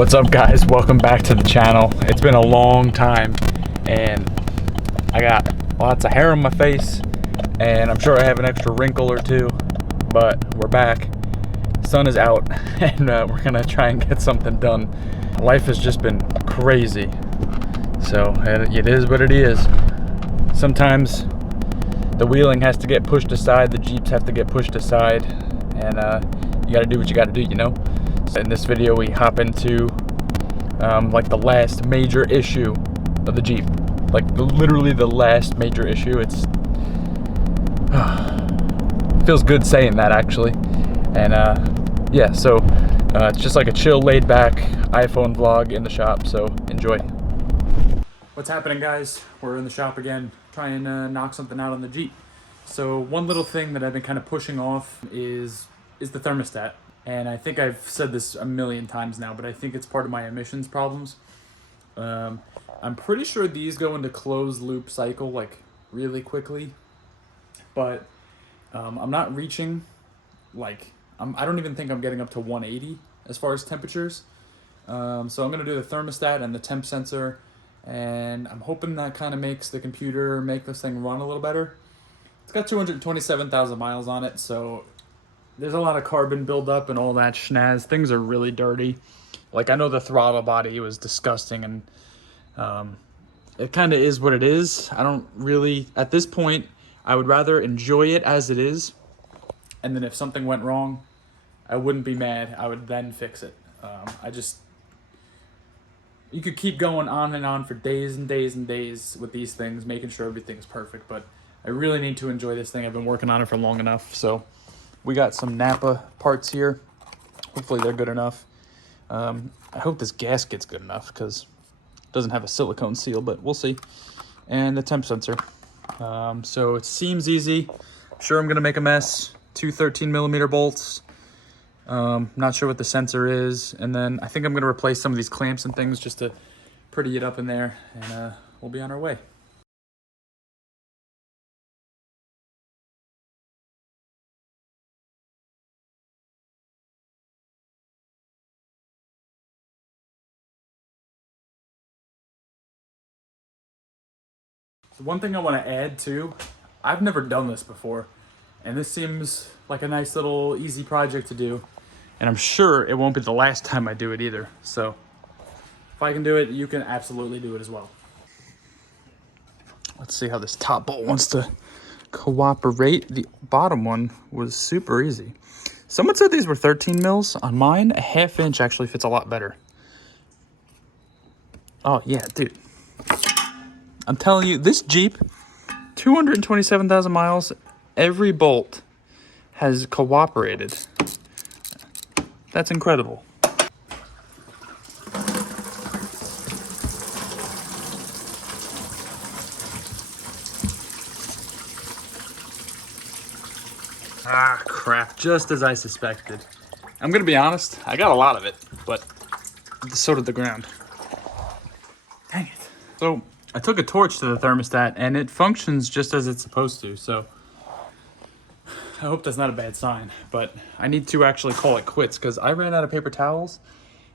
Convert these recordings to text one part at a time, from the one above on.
What's up, guys? Welcome back to the channel. It's been a long time and I got lots of hair on my face and I'm sure I have an extra wrinkle or two, but we're back. Sun is out and we're gonna try and get something done. Life has just been crazy, so it is what it is. Sometimes the wheeling has to get pushed aside, the Jeeps have to get pushed aside, and you gotta do what you gotta do, you know? In this video we hop into like the last major issue of the Jeep, like literally the last major issue. It's feels good saying that, actually. And yeah, so it's just like a chill, laid back iPhone vlog in the shop, so enjoy. What's happening, guys? We're in the shop again, trying to knock something out on the Jeep. So one little thing that I've been kind of pushing off is the thermostat. And I think I've said this a million times now, but I think it's part of my emissions problems. I'm pretty sure these go into closed loop cycle like really quickly, but I'm not reaching, like, I don't even think I'm getting up to 180 as far as temperatures. So I'm gonna do the thermostat and the temp sensor, and I'm hoping that kind of makes the computer make this thing run a little better. It's got 227,000 miles on it, so there's a lot of carbon buildup and all that schnaz. Things are really dirty. Like, I know the throttle body was disgusting, and it kind of is what it is. I don't really, at this point, I would rather enjoy it as it is. And then if something went wrong, I wouldn't be mad. I would then fix it. You could keep going on and on for days and days and days with these things, making sure everything's perfect. But I really need to enjoy this thing. I've been working on it for long enough, so. We got some Napa parts here. Hopefully they're good enough. I hope this gasket's good enough because it doesn't have a silicone seal, but we'll see. And the temp sensor. So it seems easy. Sure, I'm gonna make a mess. Two 13mm bolts. Not sure what the sensor is. And then I think I'm gonna replace some of these clamps and things just to pretty it up in there, and we'll be on our way. One thing I want to add too, I've never done this before, and this seems like a nice little easy project to do, and I'm sure it won't be the last time I do it either. So if I can do it, you can absolutely do it as well. Let's see how this top bolt wants to cooperate. The bottom one was super easy. Someone said these were 13 mils. On mine, a 1/2 inch actually fits a lot better. Oh yeah, dude. I'm telling you, this Jeep, 227,000 miles, every bolt has cooperated. That's incredible. Ah, crap, just as I suspected. I'm gonna be honest, I got a lot of it, but so did the ground. Dang it. So, I took a torch to the thermostat and it functions just as it's supposed to, so I hope that's not a bad sign. But I need to actually call it quits because I ran out of paper towels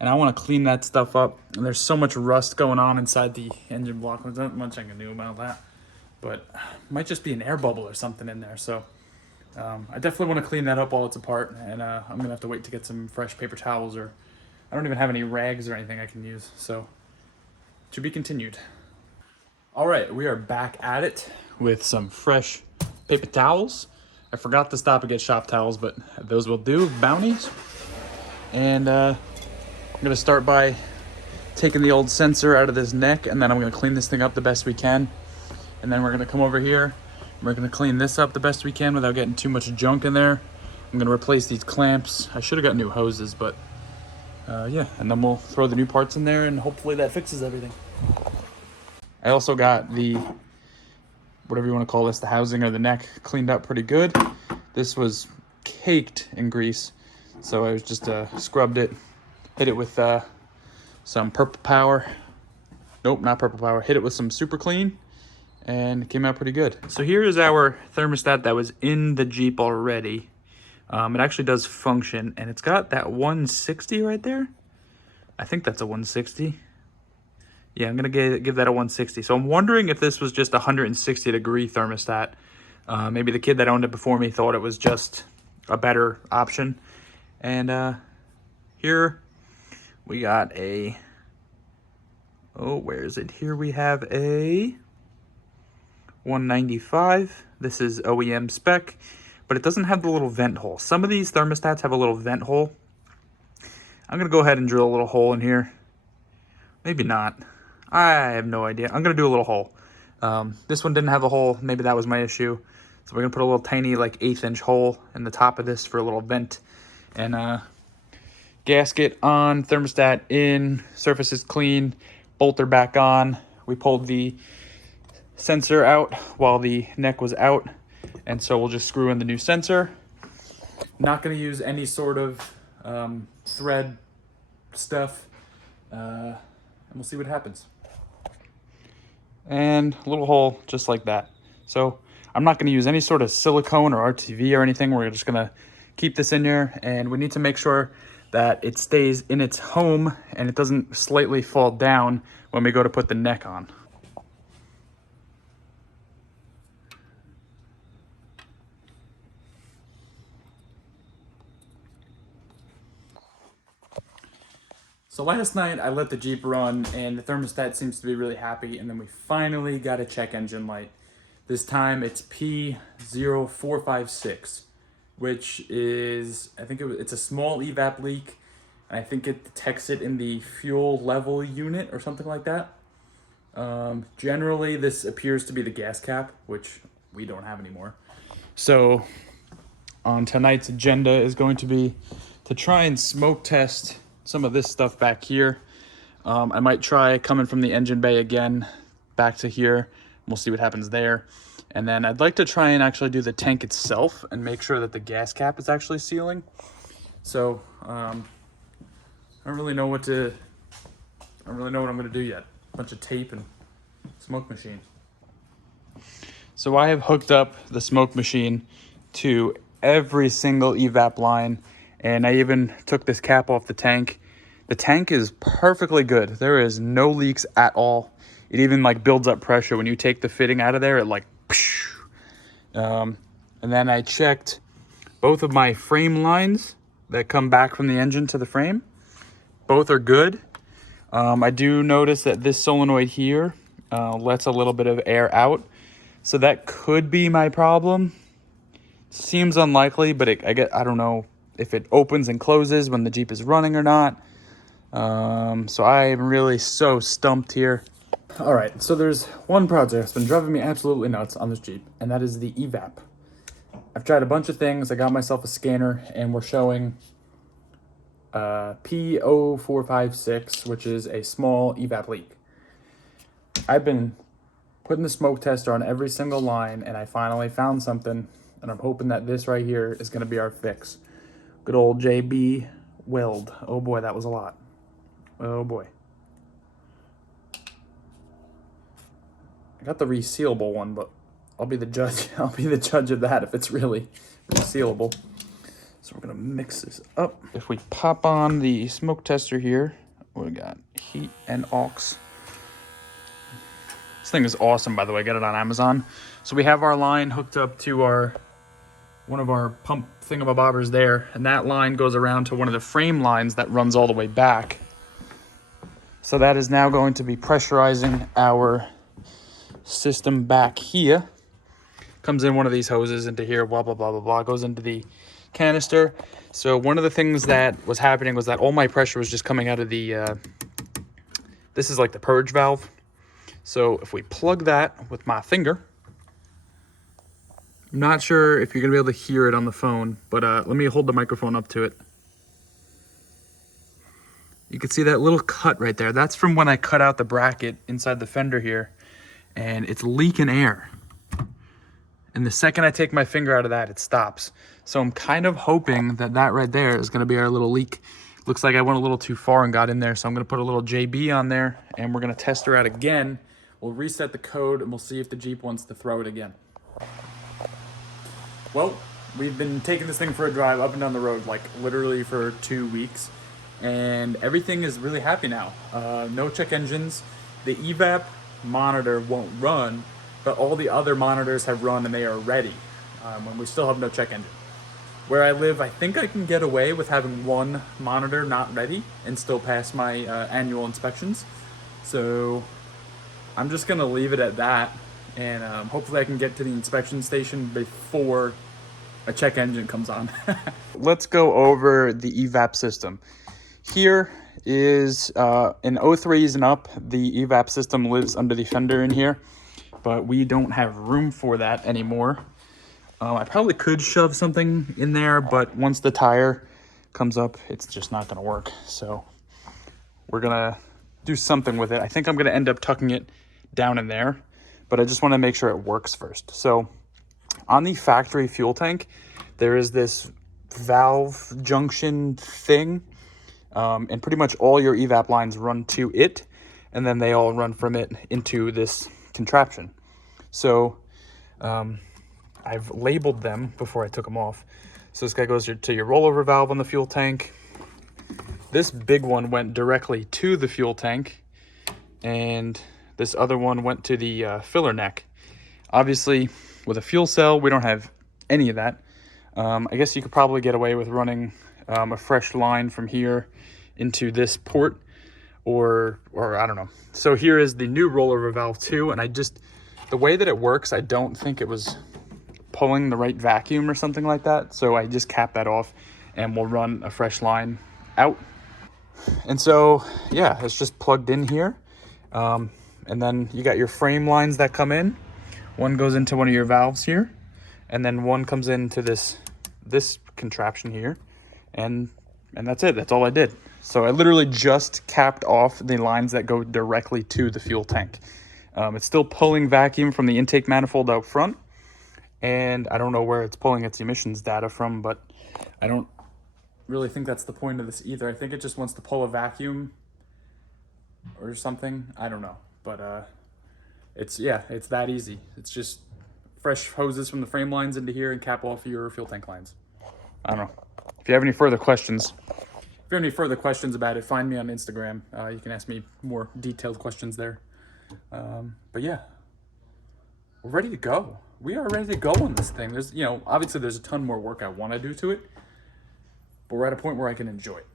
and I want to clean that stuff up. And there's so much rust going on inside the engine block. There's not much I can do about that, but it might just be an air bubble or something in there. So I definitely want to clean that up while it's apart, and I'm gonna have to wait to get some fresh paper towels, or I don't even have any rags or anything I can use. So to be continued. All right, we are back at it with some fresh paper towels. I forgot to stop and get shop towels, but those will do, bounties. And I'm gonna start by taking the old sensor out of this neck, and then I'm gonna clean this thing up the best we can. And then we're gonna come over here, and we're gonna clean this up the best we can without getting too much junk in there. I'm gonna replace these clamps. I should have got new hoses, but yeah, and then we'll throw the new parts in there, and hopefully that fixes everything. I also got the, whatever you want to call this, the housing or the neck cleaned up pretty good. This was caked in grease, so I was just scrubbed it, hit it with some Purple Power. Nope, not Purple Power. Hit it with some Super Clean, and it came out pretty good. So here is our thermostat that was in the Jeep already. It actually does function, and it's got that 160 right there. I think that's a 160. Yeah, I'm gonna give that a 160. So I'm wondering if this was just a 160 degree thermostat. Maybe the kid that owned it before me thought it was just a better option. And here we got a, oh, where is it? Here we have a 195. This is OEM spec, but it doesn't have the little vent hole. Some of these thermostats have a little vent hole. I'm gonna go ahead and drill a little hole in here. Maybe not. I have no idea. I'm gonna do a little hole. This one didn't have a hole. Maybe that was my issue. So we're gonna put a little tiny, like 1/8 inch hole in the top of this for a little vent. And gasket on, thermostat in, surface is clean, bolter back on. We pulled the sensor out while the neck was out, and so we'll just screw in the new sensor. Not gonna use any sort of thread stuff, and we'll see what happens. And a little hole just like that. So I'm not going to use any sort of silicone or RTV or anything. We're just going to keep this in here, and we need to make sure that it stays in its home and it doesn't slightly fall down when we go to put the neck on. So last night I let the Jeep run and the thermostat seems to be really happy, and then we finally got a check engine light. This time it's P0456, which is, I think it's a small EVAP leak, and I think it detects it in the fuel level unit or something like that. Generally this appears to be the gas cap, which we don't have anymore. So on tonight's agenda is going to be to try and smoke test some of this stuff back here. I might try coming from the engine bay again back to here. We'll see what happens there. And then I'd like to try and actually do the tank itself and make sure that the gas cap is actually sealing. So I don't really know what I'm gonna do yet. A bunch of tape and smoke machine. So I have hooked up the smoke machine to every single EVAP line, and I even took this cap off the tank. The tank is perfectly good. There is no leaks at all. It even like builds up pressure when you take the fitting out of there. It like, and then I checked both of my frame lines that come back from the engine to the frame. Both are good. I do notice that this solenoid here lets a little bit of air out, so that could be my problem. Seems unlikely, but I don't know if it opens and closes when the Jeep is running or not. So I'm really so stumped here. All right, so there's one project that's been driving me absolutely nuts on this Jeep, and that is the EVAP. I've tried a bunch of things. I got myself a scanner, and we're showing P0456, which is a small EVAP leak. I've been putting the smoke tester on every single line, and I finally found something, and I'm hoping that this right here is going to be our fix. Good old JB weld. Oh boy, that was a lot. Oh boy. I got the resealable one, but I'll be the judge. I'll be the judge of that if it's really resealable. So we're gonna mix this up. If we pop on the smoke tester here, we got heat and aux. This thing is awesome, by the way. Get it on Amazon. So we have our line hooked up to one of our pump thingamabobbers there, and that line goes around to one of the frame lines that runs all the way back. So that is now going to be pressurizing our system back here. Comes in one of these hoses into here, blah, blah, blah, blah, blah, goes into the canister. So one of the things that was happening was that all my pressure was just coming out of the, this is like the purge valve. So if we plug that with my finger, I'm not sure if you're gonna be able to hear it on the phone, but let me hold the microphone up to it. You can see that little cut right there. That's from when I cut out the bracket inside the fender here, and it's leaking air. And the second I take my finger out of that, it stops. So I'm kind of hoping that that right there is gonna be our little leak. Looks like I went a little too far and got in there, so I'm gonna put a little JB on there, and we're gonna test her out again. We'll reset the code, and we'll see if the Jeep wants to throw it again. Well, we've been taking this thing for a drive up and down the road, like literally for 2 weeks. and everything is really happy now. No check engines. The EVAP monitor won't run, but all the other monitors have run and they are ready. When we still have no check engine. Where I live, I think I can get away with having one monitor not ready and still pass my annual inspections. So I'm just gonna leave it at that, and hopefully I can get to the inspection station before a check engine comes on. Let's go over the EVAP system. Here is in 03s and up, the EVAP system lives under the fender in here, but we don't have room for that anymore. I probably could shove something in there, but once the tire comes up, it's just not gonna work. So we're gonna do something with it. I think I'm gonna end up tucking it down in there, but I just wanna make sure it works first. So on the factory fuel tank, there is this valve junction thing, and pretty much all your EVAP lines run to it, and then they all run from it into this contraption. So I've labeled them before I took them off. So this guy goes to your rollover valve on the fuel tank. This big one went directly to the fuel tank, and this other one went to the filler neck. Obviously, with a fuel cell, we don't have any of that. I guess you could probably get away with running a fresh line from here into this port, or I don't know. So here is the new rollover valve too, and the way that it works, I don't think it was pulling the right vacuum or something like that. So I just capped that off, and we'll run a fresh line out. And so, yeah, it's just plugged in here. And then you got your frame lines that come in. One goes into one of your valves here, and then one comes into this contraption here, and that's it. That's all I did. So I literally just capped off the lines that go directly to the fuel tank. It's still pulling vacuum from the intake manifold out front, and I don't know where it's pulling its emissions data from, but I don't really think that's the point of this either. I think it just wants to pull a vacuum or something. I don't know, but it's that easy. It's just fresh hoses from the frame lines into here and cap off your fuel tank lines. I don't know. If you have any further questions about it, find me on Instagram. You can ask me more detailed questions there. But yeah, we're ready to go. We are ready to go on this thing. There's, obviously there's a ton more work I want to do to it, but we're at a point where I can enjoy it.